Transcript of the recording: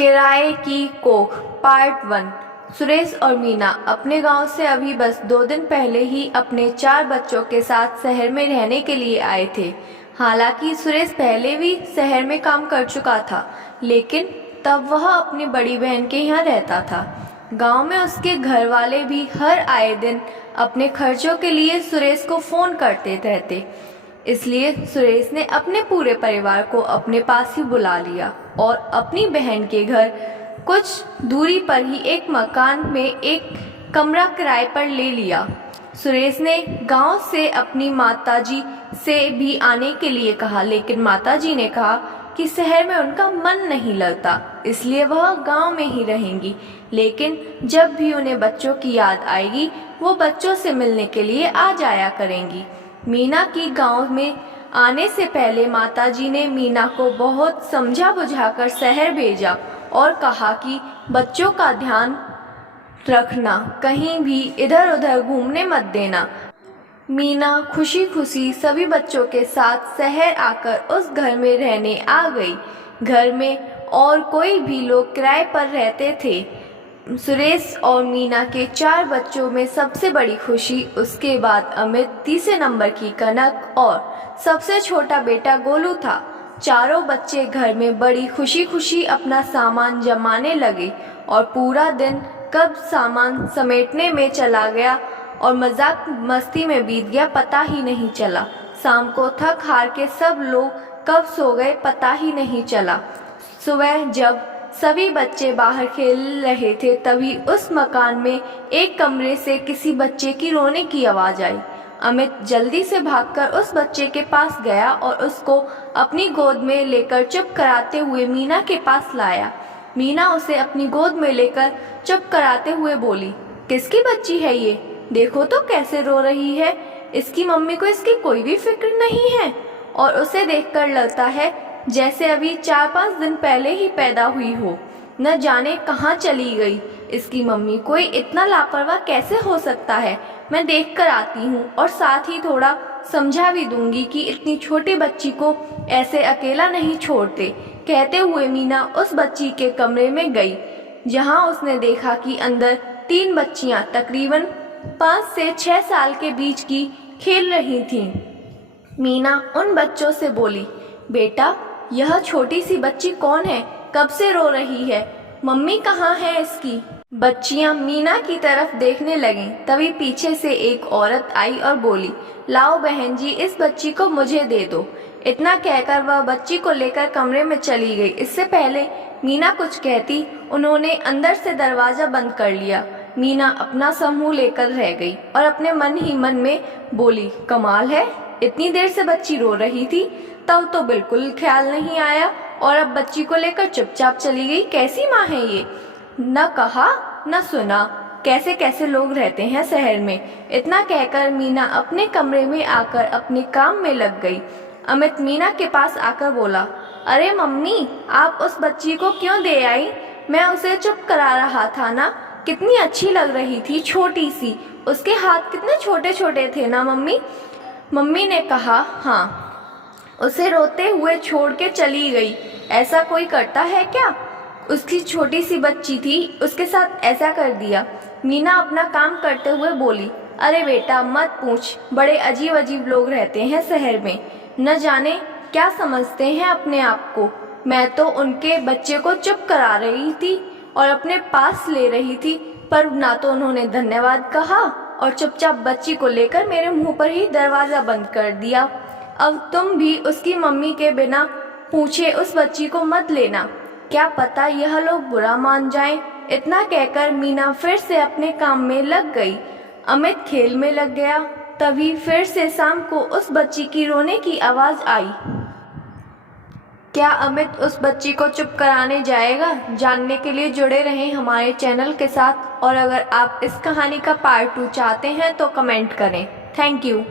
किराए की कोख पार्ट 1। सुरेश और मीना अपने गांव से अभी बस 2 दिन पहले ही अपने 4 बच्चों के साथ शहर में रहने के लिए आए थे। हालांकि सुरेश पहले भी शहर में काम कर चुका था, लेकिन तब वह अपनी बड़ी बहन के यहाँ रहता था। गांव में उसके घर वाले भी हर आए दिन अपने खर्चों के लिए सुरेश को फ़ोन करते रहते। इसलिए सुरेश ने अपने पूरे परिवार को अपने पास ही बुला लिया और अपनी बहन के घर कुछ दूरी पर ही एक मकान में एक कमरा किराए पर ले लिया। सुरेश ने गांव से अपनी माताजी से भी आने के लिए कहा, लेकिन माताजी ने कहा कि शहर में उनका मन नहीं लगता, इसलिए वह गांव में ही रहेंगी। लेकिन जब भी उन्हें बच्चों की याद आएगी, वो बच्चों से मिलने के लिए आ जाया करेंगी। मीना की गांव में आने से पहले माताजी ने मीना को बहुत समझा बुझाकर शहर भेजा और कहा कि बच्चों का ध्यान रखना, कहीं भी इधर उधर घूमने मत देना। मीना खुशी खुशी सभी बच्चों के साथ शहर आकर उस घर में रहने आ गई। घर में और कोई भी लोग किराए पर रहते थे। सुरेश और मीना के 4 बच्चों में सबसे बड़ी खुशी, उसके बाद अमित, तीसरे नंबर की कनक और सबसे छोटा बेटा गोलू था। चारों बच्चे घर में बड़ी खुशी खुशी अपना सामान जमाने लगे और पूरा दिन कब सामान समेटने में चला गया और मजाक मस्ती में बीत गया पता ही नहीं चला। शाम को थक हार के सब लोग कब सो गए पता ही नहीं चला। सुबह जब सभी बच्चे बाहर खेल रहे थे, तभी उस मकान में एक कमरे से किसी बच्चे की रोने की आवाज़ आई। अमित जल्दी से भागकर उस बच्चे के पास गया और उसको अपनी गोद में लेकर चुप कराते हुए मीना के पास लाया। मीना उसे अपनी गोद में लेकर चुप कराते हुए बोली, किसकी बच्ची है ये? देखो तो कैसे रो रही है। इसकी मम्मी को इसकी कोई भी फिक्र नहीं है और उसे देखकर लगता है जैसे अभी 4-5 दिन पहले ही पैदा हुई हो। न जाने कहाँ चली गई इसकी मम्मी। कोई इतना लापरवाह कैसे हो सकता है? मैं देख कर आती हूँ और साथ ही थोड़ा समझा भी दूंगी कि इतनी छोटी बच्ची को ऐसे अकेला नहीं छोड़ते। कहते हुए मीना उस बच्ची के कमरे में गई, जहाँ उसने देखा कि अंदर 3 बच्चियाँ तकरीबन 5 से 6 साल के बीच की खेल रही थीं। मीना उन बच्चों से बोली, बेटा यह छोटी सी बच्ची कौन है? कब से रो रही है? मम्मी कहाँ है इसकी? बच्चियां मीना की तरफ देखने लगीं। तभी पीछे से एक औरत आई और बोली, लाओ बहन जी, इस बच्ची को मुझे दे दो। इतना कहकर वह बच्ची को लेकर कमरे में चली गई। इससे पहले मीना कुछ कहती, उन्होंने अंदर से दरवाजा बंद कर लिया। मीना अपना समूह लेकर रह गई और अपने मन ही मन में बोली, कमाल है, इतनी देर से बच्ची रो रही थी, तब तो बिल्कुल ख्याल नहीं आया और अब बच्ची को लेकर चुपचाप चली गई। कैसी माँ है ये? न कहा न सुना। कैसे कैसे लोग रहते हैं शहर में। इतना कहकर मीना अपने कमरे में आकर अपने काम में लग गई। अमित मीना के पास आकर बोला, अरे मम्मी, आप उस बच्ची को क्यों दे आई? मैं उसे चुप करा रहा था ना। कितनी अच्छी लग रही थी, छोटी सी। उसके हाथ कितने छोटे छोटे थे ना मम्मी। मम्मी ने कहा, हाँ। उसे रोते हुए छोड़ के चली गई। ऐसा कोई करता है क्या? उसकी छोटी सी बच्ची थी, उसके साथ ऐसा कर दिया। मीना अपना काम करते हुए बोली, अरे बेटा मत पूछ, बड़े अजीब अजीब लोग रहते हैं शहर में। न जाने क्या समझते हैं अपने आप को। मैं तो उनके बच्चे को चुप करा रही थी और अपने पास ले रही थी, पर ना तो उन्होंने धन्यवाद कहा और चुपचाप बच्ची को लेकर मेरे मुंह पर ही दरवाज़ा बंद कर दिया। अब तुम भी उसकी मम्मी के बिना पूछे उस बच्ची को मत लेना, क्या पता यह लोग बुरा मान जाएं। इतना कहकर मीना फिर से अपने काम में लग गई। अमित खेल में लग गया। तभी फिर से शाम को उस बच्ची की रोने की आवाज़ आई। क्या अमित उस बच्ची को चुप कराने जाएगा? जानने के लिए जुड़े रहें हमारे चैनल के साथ और अगर आप इस कहानी का पार्ट 2 चाहते हैं तो कमेंट करें। Thank you.